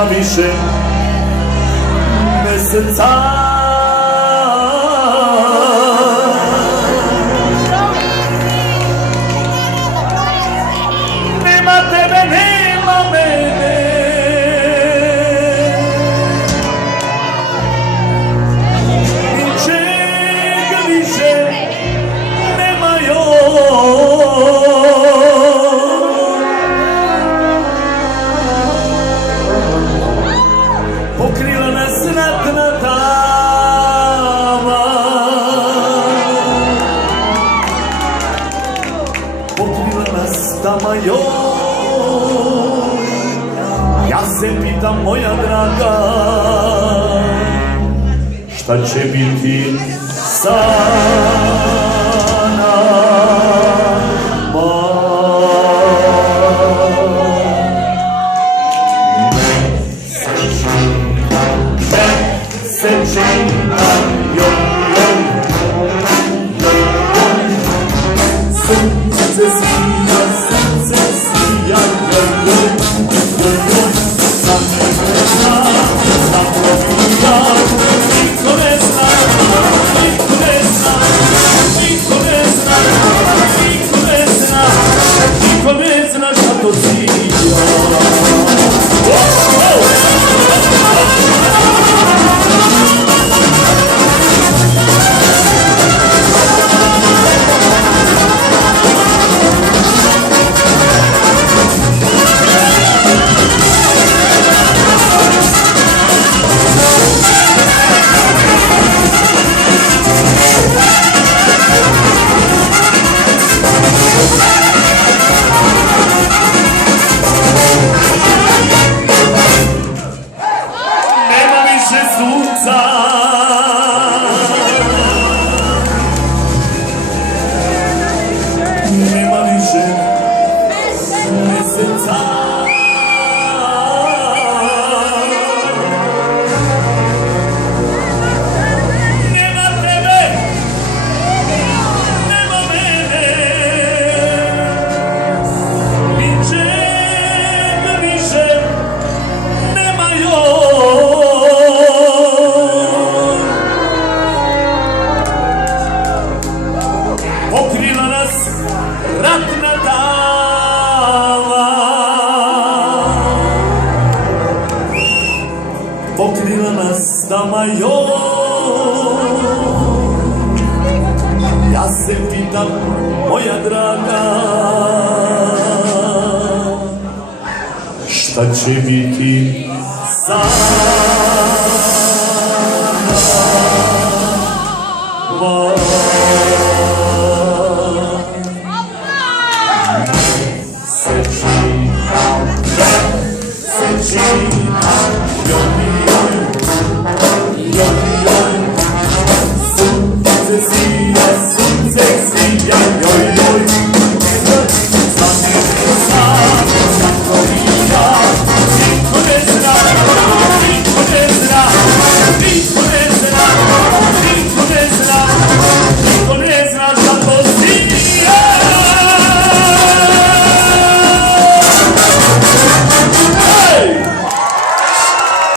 nema više meseca. Nema tebe, nema mene. Ničeg više nema još. Pokrila nas ratna tama, pokrila nas tama joj. Ja se pitam, moja draga, šta će biti sa nama? Mesečina, joj, sunce sija, sunce sija, sa nebesa, sa probija. Niko ne zna, niko ne zna, niko ne zna, niko ne zna, niko ne zna šta to sija. Sunca, nema više meseca. Nema tebe, nema mene. Ničeg više nema još. Pokrila nas ratna tama, pokrila nas tama joj. Ja se pitam, moja draga, šta će biti sa